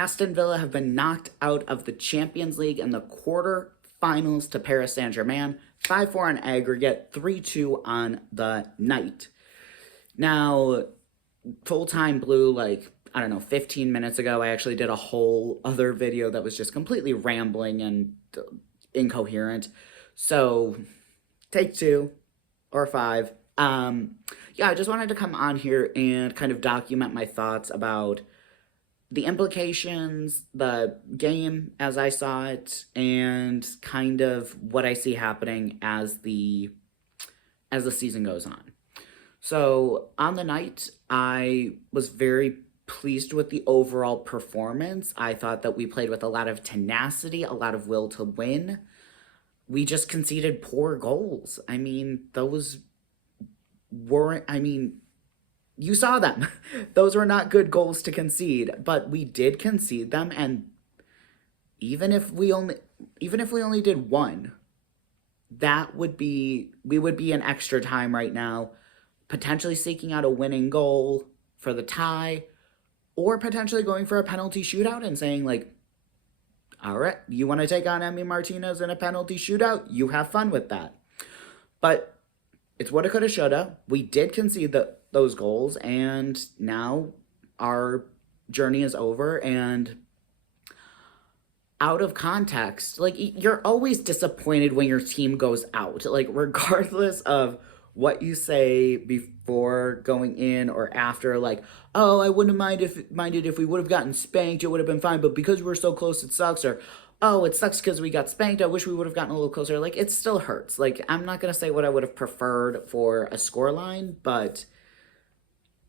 Aston Villa have been knocked out of the Champions League in the quarter-finals to Paris Saint-Germain. 5-4 on aggregate, 3-2 on the night. Now, full-time blue, like, I don't know, 15 minutes ago, I actually did a whole other video that was just completely rambling and incoherent. So, take 2 or 5. Yeah, I just wanted to come on here and kind of document my thoughts about the implications, the game as I saw it, and kind of what I see happening as the season goes on. So on the night, I was very pleased with the overall performance. I thought that we played with a lot of tenacity, a lot of will to win. We just conceded poor goals. I mean, those weren't, I mean, you saw them. Those were not good goals to concede, but we did concede them, and even if we only did one, we would be in extra time right now, potentially seeking out a winning goal for the tie, or potentially going for a penalty shootout and saying, like, all right, you want to take on Emi Martinez in a penalty shootout? You have fun with that. But it's woulda, coulda, shoulda. We did concede those goals, and now our journey is over. And out of context, like, you're always disappointed when your team goes out. Like, regardless of what you say before going in or after, like, oh, I wouldn't minded if we would have gotten spanked, it would have been fine, but because we're so close, it sucks. Or, oh, it sucks because we got spanked, I wish we would have gotten a little closer. Like, it still hurts. Like, I'm not going to say what I would have preferred for a scoreline, but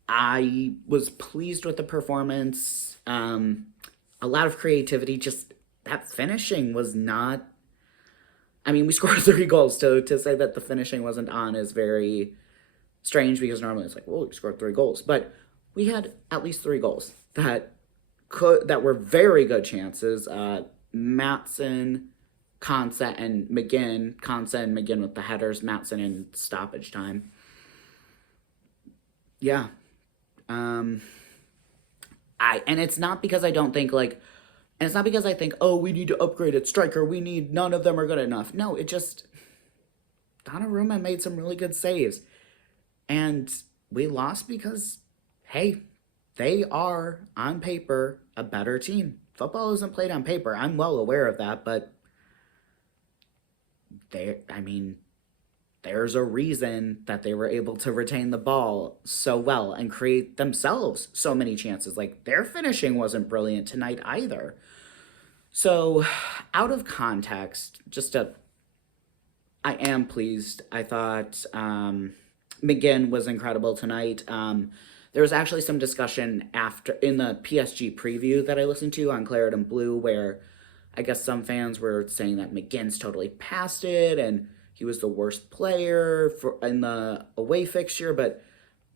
I was pleased with the performance. A lot of creativity, just that finishing was not, I mean, we scored 3 goals, so to say that the finishing wasn't on is very strange, because normally it's like, well, we scored 3 goals. But we had at least 3 goals that were very good chances. Matson, Konsa, and McGinn. Konsa and McGinn with the headers, Matson in stoppage time. Yeah. And it's not because I don't think, like, and it's not because I think, oh, we need to upgrade at striker, none of them are good enough. No, it just, Donnarumma made some really good saves. And we lost because, hey, they are, on paper, a better team. Football isn't played on paper. I'm well aware of that, but there's a reason that they were able to retain the ball so well and create themselves so many chances. Like, their finishing wasn't brilliant tonight either. So, out of context, I am pleased. I thought McGinn was incredible tonight. There was actually some discussion in the PSG preview that I listened to on Claret and Blue, where I guess some fans were saying that McGinn's totally past it and he was the worst player in the away fixture. But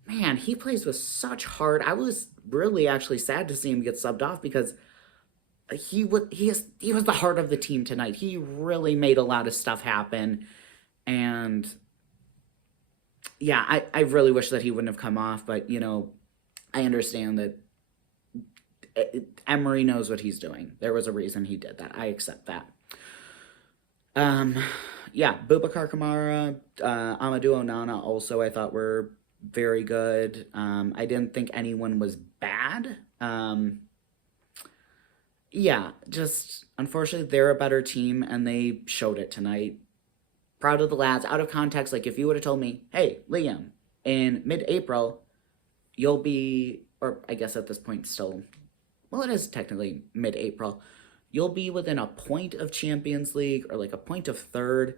man, he plays with such heart. I was really actually sad to see him get subbed off, because he was the heart of the team tonight. He really made a lot of stuff happen, and yeah, I really wish that he wouldn't have come off, but, you know, I understand that Emery knows what he's doing. There was a reason he did that. I accept that. Yeah, Boubacar Kamara, Amadou Onana also I thought were very good. I didn't think anyone was bad. Yeah, just, unfortunately, they're a better team, and they showed it tonight. Proud of the lads. Out of context, like, if you would have told me, hey, Liam, in mid-April, you'll be, or I guess at this point still, well, it is technically mid-April, you'll be within a point of Champions League, or like a point of third,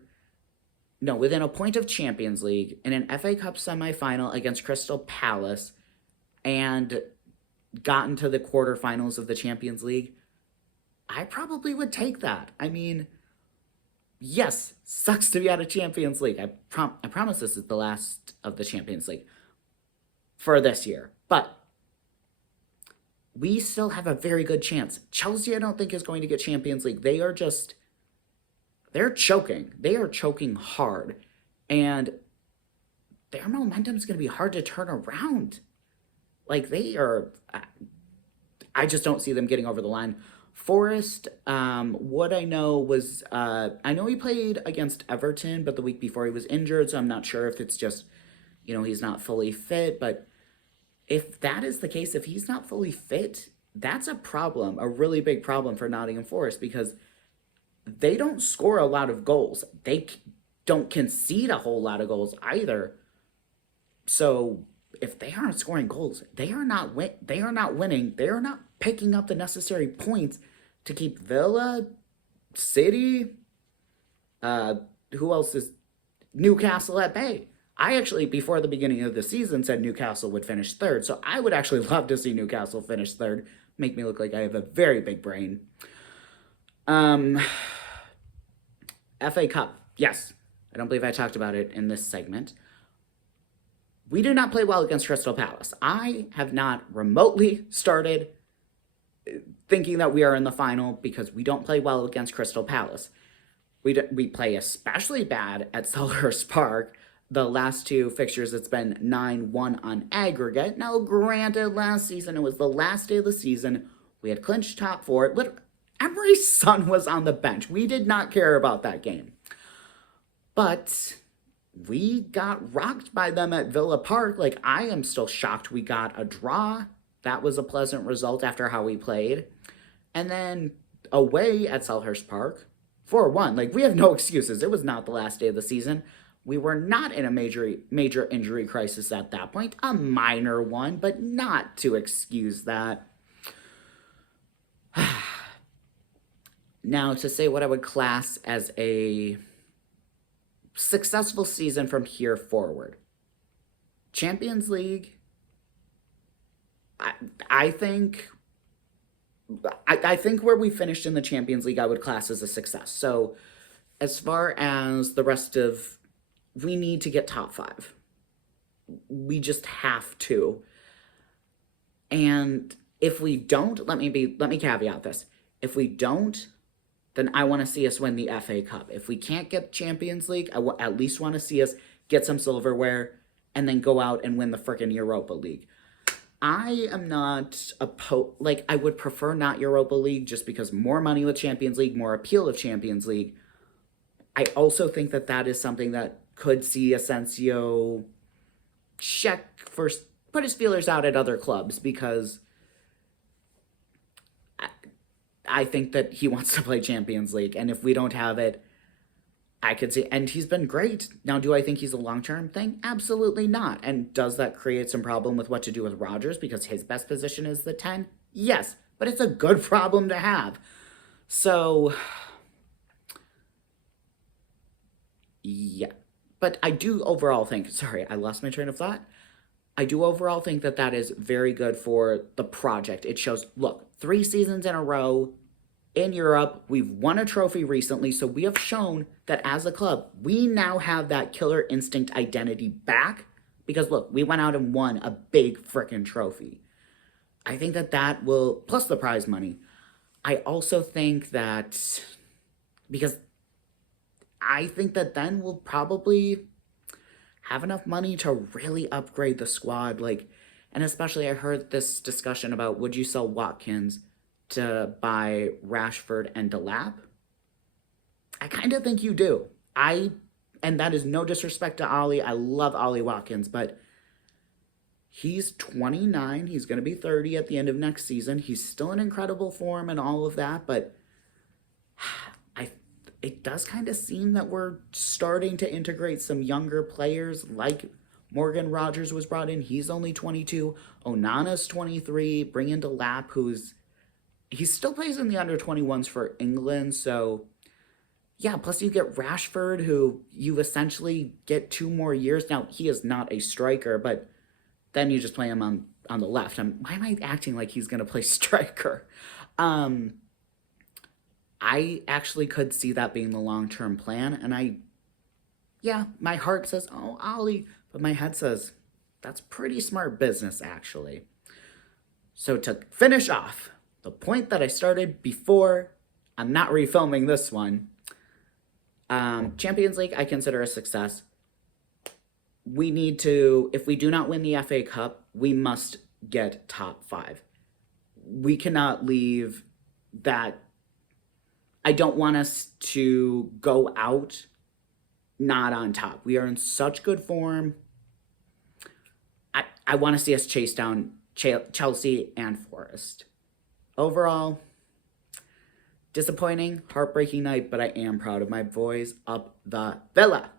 no, within a point of Champions League, in an FA Cup semifinal against Crystal Palace, and gotten to the quarterfinals of the Champions League, I probably would take that. I mean, yes, sucks to be out of Champions League. I promise this is the last of the Champions League for this year. But we still have a very good chance. Chelsea, I don't think, is going to get Champions League. They're choking. They are choking hard. And their momentum is going to be hard to turn around. Like, they are, I just don't see them getting over the line. Forrest, what I know was, I know he played against Everton, but the week before he was injured, so I'm not sure if it's just, he's not fully fit. But if that is the case, if he's not fully fit, that's a problem, a really big problem for Nottingham Forest, because they don't score a lot of goals. They don't concede a whole lot of goals either. So if they aren't scoring goals, they are not winning. They are not picking up the necessary points to keep Villa, City, who else is Newcastle at bay. I actually, before the beginning of the season, said Newcastle would finish third. So I would actually love to see Newcastle finish third. Make me look like I have a very big brain. FA Cup. Yes. I don't believe I talked about it in this segment. We did not play well against Crystal Palace. I have not remotely started thinking that we are in the final because we don't play well against Crystal Palace. We play especially bad at Selhurst Park. The last two fixtures, it's been 9-1 on aggregate. Now, granted, last season, it was the last day of the season. We had clinched top four. Emery's son was on the bench. We did not care about that game. But we got rocked by them at Villa Park. Like, I am still shocked we got a draw. That was a pleasant result after how we played. And then away at Selhurst Park, 4-1. Like, we have no excuses. It was not the last day of the season. We were not in a major injury crisis at that point. A minor one, but not to excuse that. Now, to say what I would class as a successful season from here forward. Champions League, I think where we finished in the Champions League I would class as a success. So as far as the rest of, we need to get top 5. We just have to. And if we don't, let me caveat this. If we don't, then I want to see us win the FA Cup. If we can't get Champions League, I at least want to see us get some silverware and then go out and win the frickin' Europa League. I am not I would prefer not Europa League just because more money with Champions League, more appeal of Champions League. I also think that is something that could see Asensio put his feelers out at other clubs, because I think that he wants to play Champions League, and if we don't have it, I could see, and he's been great. Now, do I think he's a long-term thing? Absolutely not. And does that create some problem with what to do with Rodgers because his best position is the 10? Yes, but it's a good problem to have. So, yeah. But I do overall think, sorry, I lost my train of thought. I do overall think that is very good for the project. It shows, look, 3 seasons in a row in Europe, we've won a trophy recently, so we have shown that as a club, we now have that killer instinct identity back, because look, we went out and won a big frickin' trophy. I think that will, plus the prize money, I also think that, because I think that then we'll probably have enough money to really upgrade the squad, and especially I heard this discussion about, would you sell Watkins to buy Rashford and Delap? I kind of think you do. And that is no disrespect to Ollie. I love Ollie Watkins, but he's 29. He's going to be 30 at the end of next season. He's still in incredible form and all of that, but it does kind of seem that we're starting to integrate some younger players, like Morgan Rogers was brought in. He's only 22. Onana's 23. Bring in Delap, he still plays in the under-21s for England, so yeah, plus you get Rashford, who you essentially get 2 more years. Now, he is not a striker, but then you just play him on the left. Why am I acting like he's going to play striker? I actually could see that being the long-term plan, and my heart says, oh, Ollie, but my head says, that's pretty smart business, actually. So to finish off, the point that I started before, I'm not refilming this one. Champions League, I consider a success. We need to, if we do not win the FA Cup, we must get top 5. we cannot leave that. I don't want us to go out not on top. We are in such good form. I want to see us chase down Chelsea and Forest. Overall, disappointing, heartbreaking night, but I am proud of my boys up the Villa.